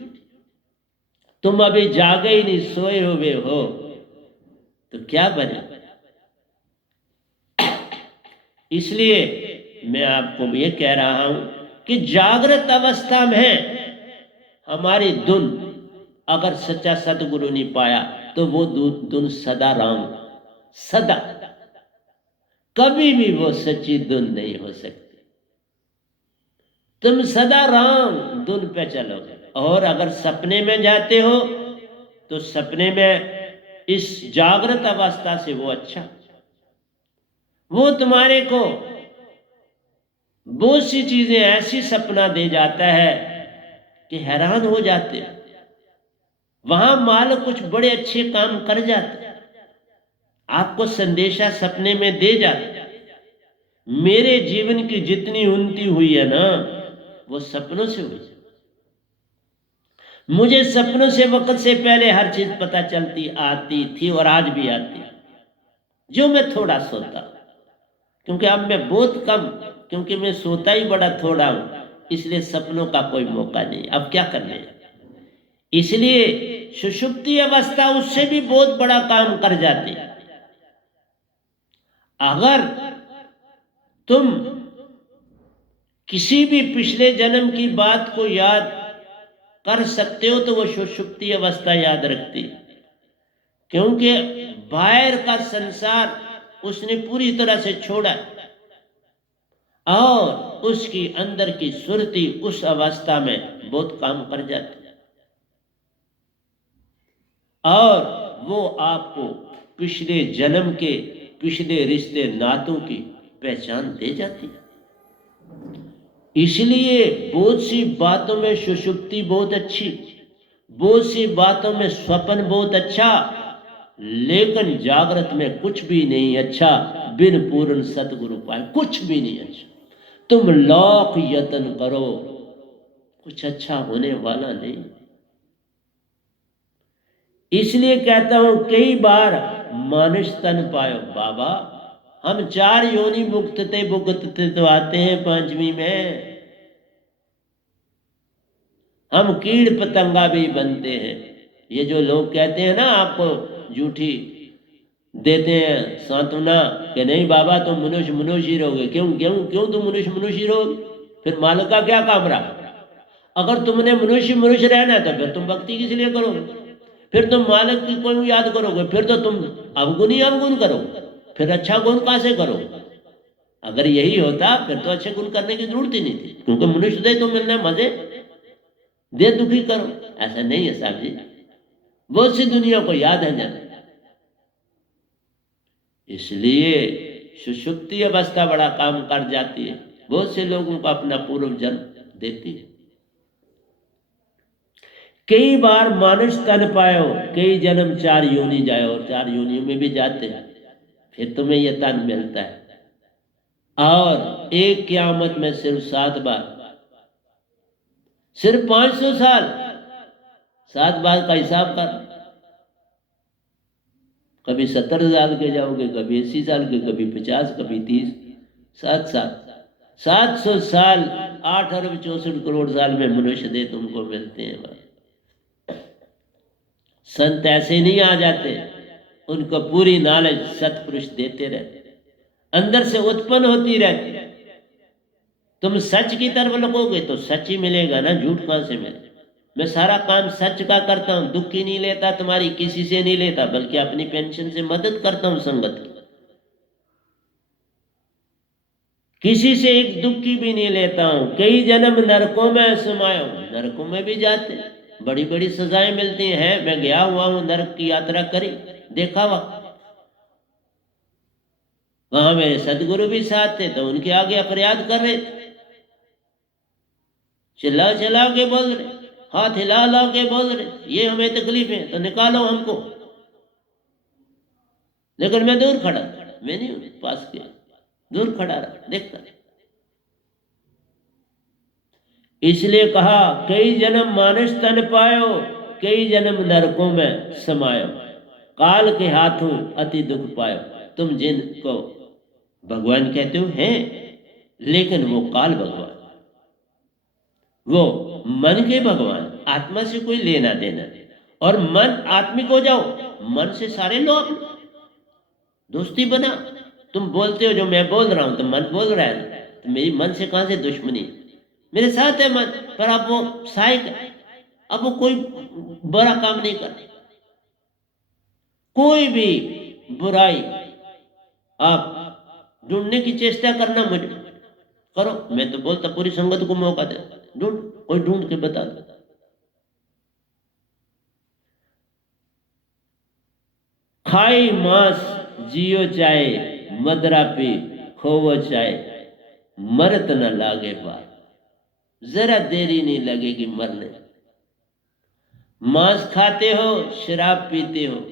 तुम अभी जागे ही नहीं, सोए हुए हो तो क्या बने। इसलिए मैं आपको ये कह रहा हूं कि जागृत अवस्था में हमारी धुन अगर सच्चा सतगुरु नहीं पाया तो वो धुन सदा राम, सदा कभी भी वो सच्ची धुन नहीं हो सकती। तुम सदा राम धुन पे चलोगे। और अगर सपने में जाते हो तो सपने में इस जागृत अवस्था से वो अच्छा, वो तुम्हारे को बहुत सी चीजें ऐसी सपना दे जाता है कि हैरान हो जाते हो। वहां मालिक कुछ बड़े अच्छे काम कर जाते, आपको संदेशा सपने में दे जाते। मेरे जीवन की जितनी उन्नति हुई है ना, वो सपनों से हुई। मुझे सपनों से वक्त से पहले हर चीज पता चलती आती थी और आज भी आती, जो मैं थोड़ा सोता, क्योंकि अब मैं बहुत कम, क्योंकि मैं सोता ही बड़ा थोड़ा हूं, इसलिए सपनों का कोई मौका नहीं। अब क्या करने, इसलिए सुषुप्ति अवस्था उससे भी बहुत बड़ा काम कर जाती। अगर तुम किसी भी पिछले जन्म की बात को याद कर सकते हो तो वो सुषुप्ति अवस्था याद रखती, क्योंकि बाहर का संसार उसने पूरी तरह से छोड़ा और उसकी अंदर की सुरती उस अवस्था में बहुत काम कर जाती है और वो आपको पिछले जन्म के पिछले रिश्ते नातों की पहचान दे जाती है। इसलिए बहुत सी बातों में सुषुप्ति बहुत अच्छी, बहुत सी बातों में स्वप्न बहुत अच्छा, लेकिन जागृत में कुछ भी नहीं अच्छा। बिन पूर्ण सतगुरु पाए कुछ भी नहीं अच्छा। तुम लाख यत्न करो, कुछ अच्छा होने वाला नहीं। इसलिए कहता हूं कई बार मानुष तन पायो। बाबा हम 4 योनि भुगतते भुगतते तो आते हैं 5वीं में। हम कीड़ पतंगा भी बनते हैं। ये जो लोग कहते हैं ना आपको झूठी देते हैं सांत्वना कि नहीं बाबा तुम मनुष्य मनुष्य ही रहोगे। क्यों क्यों क्यों तुम मनुष्य मनुष्य रहोगे? फिर मालिक का क्या काम रहा? अगर तुमने मनुष्य मनुष्य रहना है तो फिर तुम भक्ति किस लिए करोगे? फिर तुम मालिक की कोई याद करोगे? फिर तो तुम अवगुण ही अवगुण करोगे। फिर अच्छा गुण कहां से करोगे? अगर यही होता फिर तो अच्छे गुण करने की जरूरत ही नहीं थी, क्योंकि मनुष्य दे तो मिलने मजे, दे दुखी करो। ऐसा नहीं है साहब जी, बहुत सी दुनिया को याद है जाना। इसलिए सुषुप्ति अवस्था बड़ा काम कर जाती है, बहुत से लोगों को अपना पूर्व जन्म देती है। कई बार मानुष तन पायो, कई जन्म 4 योनि जाए और 4 योनियों में भी जाते हैं, फिर तुम्हें यह तन मिलता है। और एक क़यामत में सिर्फ 7 बार, सिर्फ 500 साल, 7 बार का हिसाब कर। कभी 70 साल के जाओगे, कभी 80 साल के, कभी 50, कभी 30, 700 साल, 8 अरब 64 करोड़ साल में मनुष्य दे तुमको मिलते हैं। संत ऐसे नहीं आ जाते, उनको पूरी नॉलेज सतपुरुष देते रहते, अंदर से उत्पन्न होती रहती। तुम सच की तरफ लगोगे तो सच ही मिलेगा ना, झूठ कहां से मिले? मैं सारा काम सच का करता हूं, दुख की नहीं लेता, तुम्हारी किसी से नहीं लेता, बल्कि अपनी पेंशन से मदद करता हूं संगत की। किसी से एक दुख की भी नहीं लेता हूं। कई जन्म नरकों में समाया हूं, नरकों में भी जाते, बड़ी बड़ी सजाएं मिलती हैं। मैं गया हुआ हूं, नरक की यात्रा करी, देखा वहां मेरे सदगुरु भी साथ थे, तो उनके आगे फरियाद कर रहे थे, चिल्ला चिल्ला के बोल रहे, हाथ हिला ला के बोल रहे, ये हमें तकलीफ है तो निकालो हमको। लेकिन मैं दूर खड़ा, मैं नहीं पास किया, दूर खड़ा रहा देखता। इसलिए कहा कई जन्म मानुष तन पायो, कई जन्म नरकों में समायो, काल के हाथों अति दुख पायो। तुम जिनको भगवान कहते हो हैं, लेकिन वो काल भगवान, वो मन के भगवान, आत्मा से कोई लेना देना नहीं। और मन आत्मिक हो जाओ, मन से सारे लोग दोस्ती बना। तुम बोलते हो जो मैं बोल रहा हूं तो मन बोल रहा है, तो मेरी मन से कहां से दुश्मनी? मेरे साथ है मन, पर अब वो सहायक है, अब वो कोई बुरा काम नहीं कर, कोई भी बुराई आप ढूंढने की चेष्टा करना, मुझे करो, मैं तो बोलता पूरी संगत को मौका दे, ढूंढ, कोई ढूंढ के बता दो। खाई मांस जियो चाहे, मदरा पी खोवो चाहे, मरत न लागे बार, जरा देरी नहीं लगेगी मरने। मांस खाते हो, शराब पीते हो,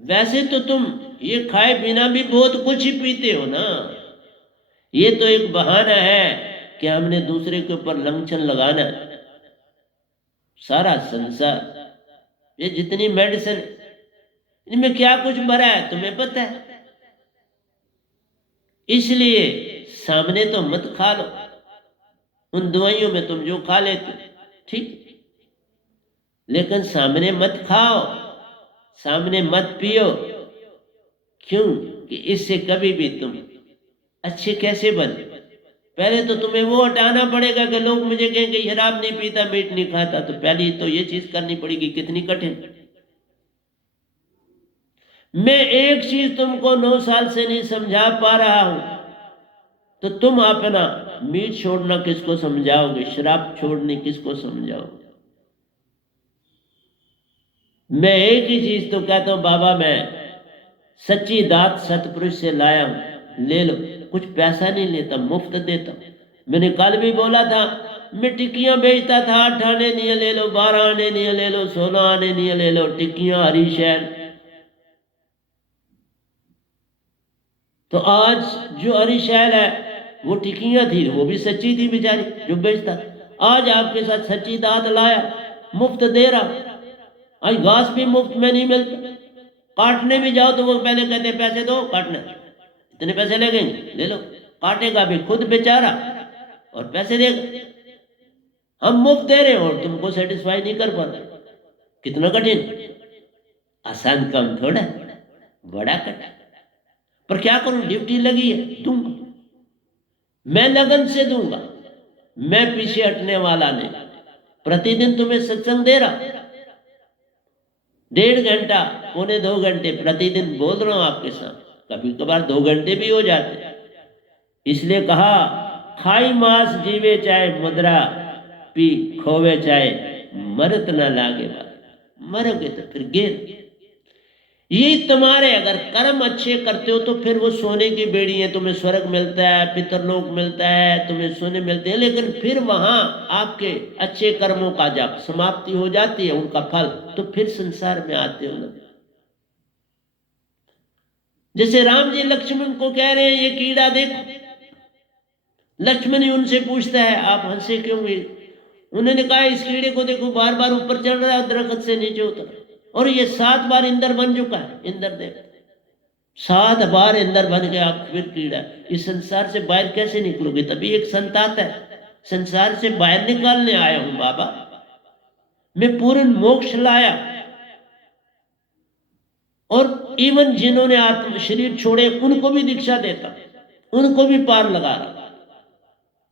वैसे तो तुम ये खाए बिना भी बहुत कुछ ही पीते हो ना। ये तो एक बहाना है कि हमने दूसरे के ऊपर लंघन लगाना है। सारा संसार, ये जितनी मेडिसिन, इनमें क्या कुछ भरा है तुम्हें पता है? इसलिए सामने तो मत खा लो, उन दवाइयों में तुम जो खा लेते ठीक, लेकिन सामने मत खाओ, सामने मत पियो। क्यों? कि इससे कभी भी तुम अच्छे कैसे बने? पहले तो तुम्हें वो हटाना पड़ेगा कि लोग मुझे कहें कि शराब नहीं पीता, मीट नहीं खाता, तो पहले तो ये चीज करनी पड़ेगी। कितनी कठिन। मैं एक चीज तुमको 9 साल से नहीं समझा पा रहा हूं, तो तुम अपना मीट छोड़ना किसको समझाओगे? शराब छोड़नी किसको समझाओगे? मैं एक ही चीज तो कहता हूं, बाबा मैं सच्ची दात सतपुरुष से लाया हूं, ले लो। कुछ पैसा नहीं लेता, मुफ्त देता। मैंने कल भी बोला था, मैं टिक्कियां बेचता था, 8 आने नहीं ले लो, 12 आने नहीं ले लो, 16 आने नहीं ले लो, टिक्कियां हरी शहर। तो आज जो हरी शहर है वो टिक्कियां थी, वो भी सच्ची थी बेचारी जो बेचता। आज आपके साथ सच्ची दात लाया, मुफ्त दे रहा। आज घास भी मुफ्त में नहीं मिलता। काटने भी जाओ तो वो पहले कहते पैसे दो, काटना इतने पैसे लगेंगे, ले लो। काटेगा भी खुद बेचारा और पैसे देगा। हम मुफ्त दे रहे हैं और तुमको सेटिस्फाई नहीं कर पा रहे। कितना कठिन। आसान काम थोड़ा, बड़ा कठिन। पर क्या करूं, ड्यूटी लगी है, दूंगा। मैं लगन से दूंगा, मैं पीछे हटने वाला नहीं। प्रतिदिन तुम्हें सत्संग दे रहा, 1.5 घंटा, 1.25 घंटे प्रतिदिन बोल रहा हूं आपके साथ। कभी कभार 2 घंटे भी हो जाते। इसलिए कहा, खाई मांस जीवे चाहे मुद्रा, पी खोवे चाहे मरत ना लागे बात। मरोगे तो फिर गेर। ये तुम्हारे अगर कर्म अच्छे करते हो तो फिर वो सोने की बेड़ी है, तुम्हें स्वर्ग मिलता है, पितरलोक मिलता है, तुम्हें सोने मिलते हैं। लेकिन फिर वहां आपके अच्छे कर्मों का जब समाप्ति हो जाती है, उनका फल, तो फिर संसार में आते हो ना। जैसे राम जी लक्ष्मण को कह रहे हैं, ये कीड़ा देखो। लक्ष्मण ही उनसे पूछता है, आप हंसे क्यों हुए? उन्होंने कहा, इस कीड़े को देखो, बार बार ऊपर चढ़ रहा है, दरख्त से नीचे उतर, और ये 7 बार इंद्र बन चुका है। इंद्र देव 7 बार इंद्र बन गया, आप फिर कीड़ा। इस संसार से बाहर कैसे निकलोगे? तभी एक संत आता है, संसार से बाहर निकालने आया हूं बाबा, मैं पूर्ण मोक्ष लाया। और इवन जिन्होंने आत्म शरीर छोड़े उनको भी दीक्षा देता, उनको भी पार लगा रहा।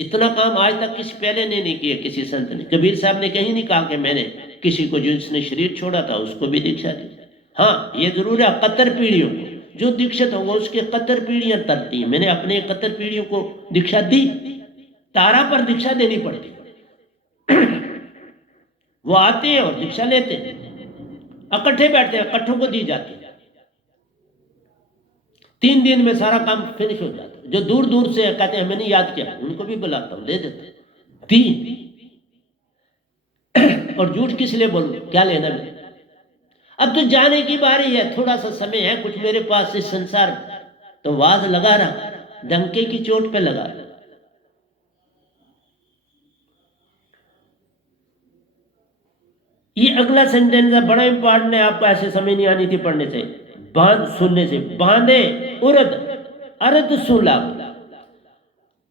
इतना काम आज तक किसी पहले ने नहीं किया, किसी संत ने। कबीर साहब ने कहीं नहीं कहा कि मैंने किसी को जिसने शरीर छोड़ा था उसको भी दीक्षा दी। हाँ, ये जरूर है, कतर पीढ़ियों को जो दीक्षित होगा उसके कतर पीढ़ियां तरती हैं। मैंने अपने कतर पीढ़ियों को दीक्षा दी। तारा पर दीक्षा देनी पड़ती, वो आते हैं और दीक्षा लेते हैं, इकट्ठे बैठते हैं, इकट्ठों को दी जाती है। 3 दिन में सारा काम फिनिश हो जाता है। जो दूर दूर से कहते हैं हमें नहीं याद किया, उनको भी बुलाता हूं, दे देता 3। और झूठ किस लिए बोलूं, क्या लेना में? अब तो जाने की बारी है, थोड़ा सा समय है कुछ मेरे पास इस संसार। तो वाज लगा रहा, डंके की चोट पे लगा रहा। ये अगला सेंटेंस है, बड़ा इंपॉर्टेंट है, आपको ऐसे समय नहीं आनी थी पढ़ने से, बांध सुनने से। बांधे उर्द अर्ध सुला,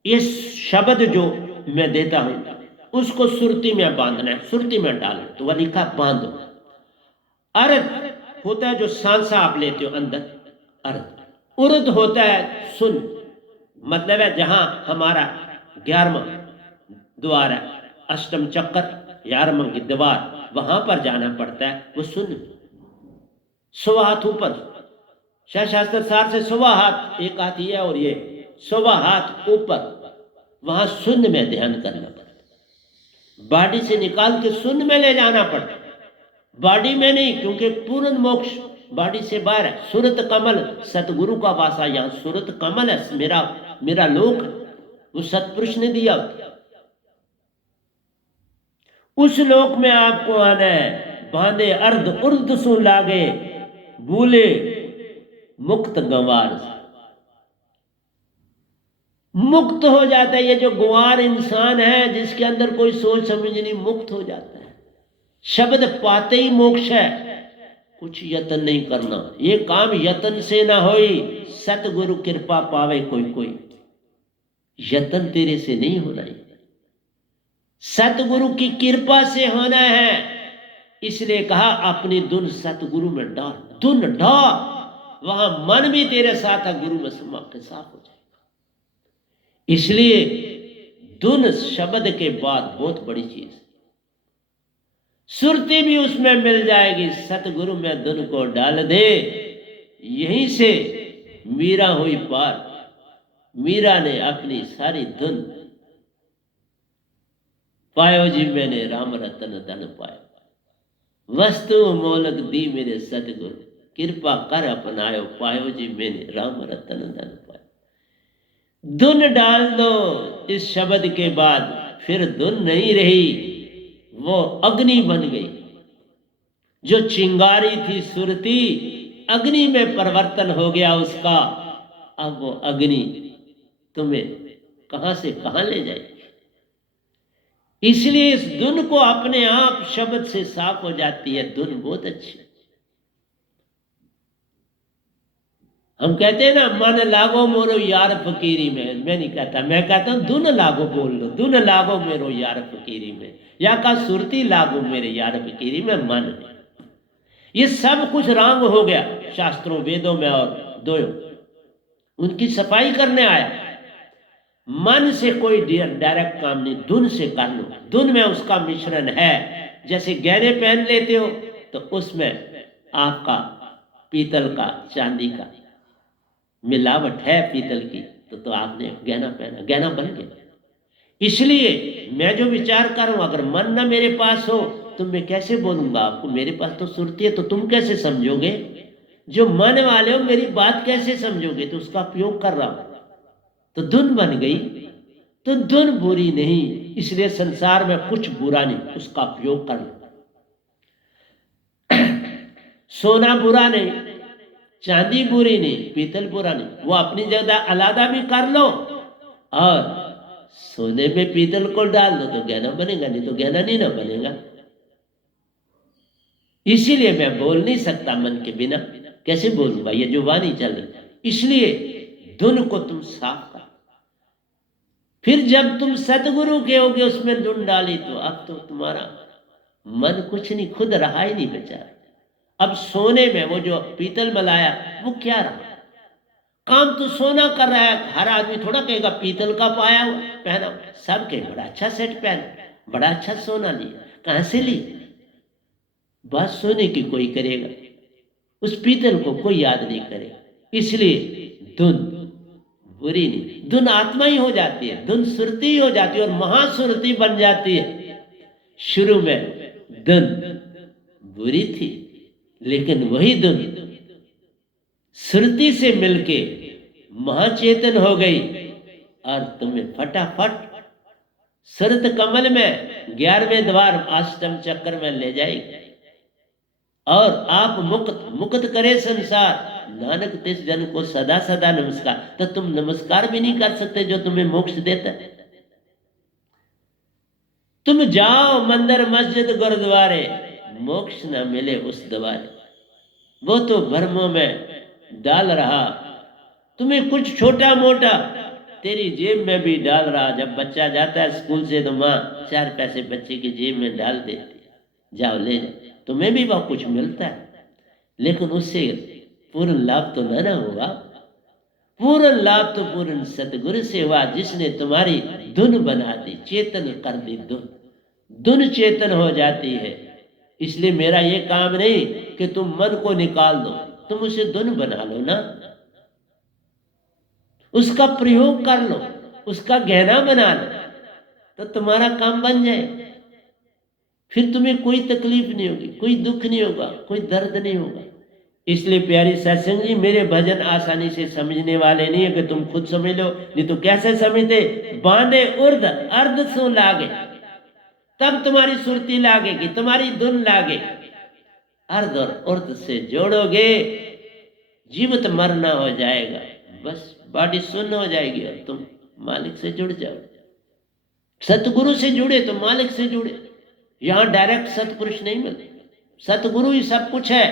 ये शब्द जो मैं देता हूं उसको सुरती में बांधना है, सुरती में डालो। तो वह लिखा बांधो। अर्ध होता है जो सांसा आप लेते हो अंदर, अर्ध। उर्द होता है सुन, मतलब है जहां हमारा 11वां द्वार है, अष्टम चक्र, 11वां की दीवार, वहां पर जाना पड़ता है। वो सुन, 100 हाथ ऊपर, शास्त्र सार से 100 हाथ, एक हाथ ये और ये 100 हाथ ऊपर, वहां शून्य में ध्यान करना पड़ता। बॉडी से निकाल के शून्य में ले जाना पड़ता, बॉडी में नहीं, क्योंकि पूर्ण मोक्ष बॉडी से बाहर है। सूरत कमल सतगुरु का वासा, यहां सूरत कमल है, मेरा लोक, वो सतपुरुष ने दिया। उस लोक में आपको आना है। बांधे अर्ध उर्द सु लागे, भूले मुक्त गंवार। मुक्त हो जाता है ये जो गुआर इंसान है, जिसके अंदर कोई सोच समझ नहीं, मुक्त हो जाता है। शब्द पाते ही मोक्ष है, कुछ यत्न नहीं करना। ये काम यत्न से ना होई, सतगुरु कृपा पावे कोई कोई। यत्न तेरे से नहीं होना है, सतगुरु की कृपा से होना है। इसलिए कहा अपनी धुन सतगुरु में डाल, धुन डाल, वहां मन भी तेरे साथ है, गुरु में समा के साफ हो जाएगा। इसलिए धुन शब्द के बाद बहुत बड़ी चीज, सुरती भी उसमें मिल जाएगी। सतगुरु में धुन को डाल दे, यहीं से मीरा हुई पार। मीरा ने अपनी सारी धुन, पायो जी मैंने राम रतन धन पायो, वस्तु मोलक दी मेरे सतगुरु, कृपा कर अपनायो, पायो जी मैंने राम रतन धन पायो। धुन डाल दो इस शब्द के बाद, फिर धुन नहीं रही, वो अग्नि बन गई। जो चिंगारी थी सुरती, अग्नि में परिवर्तन हो गया उसका। अब वो अग्नि तुम्हें कहां से कहां ले जाएगी। इसलिए इस धुन को अपने आप शब्द से साफ हो जाती है। धुन बहुत अच्छी। हम कहते हैं ना, मन लागो मोरो यार फकीरी में। मैं नहीं कहता, मैं कहता हूं धुन लागो, बोल लो, धुन लागो मेरो यार फकीरी में, या का सुरती लागो मेरे यार फकीरी में, मन। ये सब कुछ रांग हो गया शास्त्रों वेदों में, और दो उनकी सफाई करने आया। मन से कोई डायरेक्ट काम नहीं, धुन से कर लो। धुन में उसका मिश्रण है। जैसे गहने पहन लेते हो तो उसमें आपका पीतल का, चांदी का मिलावट है पीतल की, तो आपने गहना पहना, गहना बन गया। इसलिए मैं जो विचार कर रहा हूं, अगर मन ना मेरे पास हो तो मैं कैसे बोलूंगा आपको। मेरे पास तो सुरती है, तो तुम कैसे समझोगे। जो मन वाले हो मेरी बात कैसे समझोगे। तो उसका उपयोग कर रहा हूं, तो धुन बन गई। तो धुन बुरी नहीं, इसलिए संसार में कुछ बुरा नहीं, उसका उपयोग कर लो। सोना बुरा नहीं, चांदी बुरी नहीं, पीतल बुरा नहीं, वो अपनी जगह अलग भी कर लो। और सोने में पीतल को डाल दो तो गहना बनेगा, नहीं तो गहना नहीं ना बनेगा। इसीलिए मैं बोल नहीं सकता मन के बिना, कैसे बोलूंगा, ये जो वाणी चल रही। इसलिए धुन को तुम साफ कर। फिर जब तुम सतगुरु के होगे, उसमें धुन डाली, तो अब तो तुम्हारा मन कुछ नहीं, खुद रहा ही नहीं बेचारा। अब सोने में वो जो पीतल मिलाया, वो क्या रहा। काम तो सोना कर रहा है। हर आदमी थोड़ा कहेगा पीतल का पाया हुआ पहना हुआ। सब कहे बड़ा अच्छा सेट पहना, बड़ा अच्छा सोना लिया, कहां से ली। बात सोने की कोई करेगा, उस पीतल को कोई याद नहीं करेगा। इसलिए धुन बुरी नहीं, धुन आत्मा ही हो जाती है, धुन सुरती ही हो जाती है, और महासुरती बन जाती है। शुरू में धुन बुरी थी, लेकिन वही धुन सुरती से मिलके महाचेतन हो गई, और तुम्हें फटाफट सुरत कमल में 11वें द्वार अष्टम चक्र में ले जाएगी, और आप मुक्त करे संसार। नानक तिस जन को सदा सदा नमस्कार। तो तुम नमस्कार भी नहीं कर सकते जो तुम्हें मोक्ष देता है। तुम जाओ मंदिर मस्जिद गुरुद्वारे, मोक्ष न मिले उस द्वारे। वो तो भ्रमों में डाल रहा तुम्हें कुछ छोटा मोटा, तेरी जेब में भी डाल रहा। जब बच्चा जाता है स्कूल से तो माँ 4 पैसे बच्चे की जेब में डाल देती, जाओ ले जाओ। तुम्हें भी वह कुछ मिलता है, लेकिन उससे पूर्ण लाभ तो न होगा। पूर्ण लाभ तो पूर्ण सतगुरु से हुआ, जिसने तुम्हारी धुन बना दी, चेतन कर दी। धुन चेतन हो जाती है। इसलिए मेरा ये काम नहीं कि तुम मन को निकाल दो, तुम उसे धुन बना लो ना, उसका प्रयोग कर लो, उसका गहना बना लो, तो तुम्हारा काम बन जाए। फिर तुम्हें कोई तकलीफ नहीं होगी, कोई दुख नहीं होगा, कोई दर्द नहीं होगा। इसलिए प्यारी सत्संग जी, मेरे भजन आसानी से समझने वाले नहीं है कि तुम खुद समझ लो, नहीं तो कैसे समझते। बांधे उर्द अर्ध सो लागे, तब तुम्हारी सुरती लागेगी, तुम्हारी धुन लागे। अर्ध और उर्द से जोड़ोगे, जीवित मरना हो जाएगा, बस बॉडी सुन्न हो जाएगी, और तुम मालिक से जुड़ जाओ। सतगुरु से जुड़े तो मालिक से जुड़े। यहां डायरेक्ट सतपुरुष नहीं मिलते, सतगुरु ही सब कुछ है।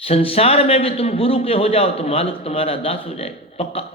संसार में भी तुम गुरु के हो जाओ तो मालिक तुम्हारा दास हो जाएगा, पक्का।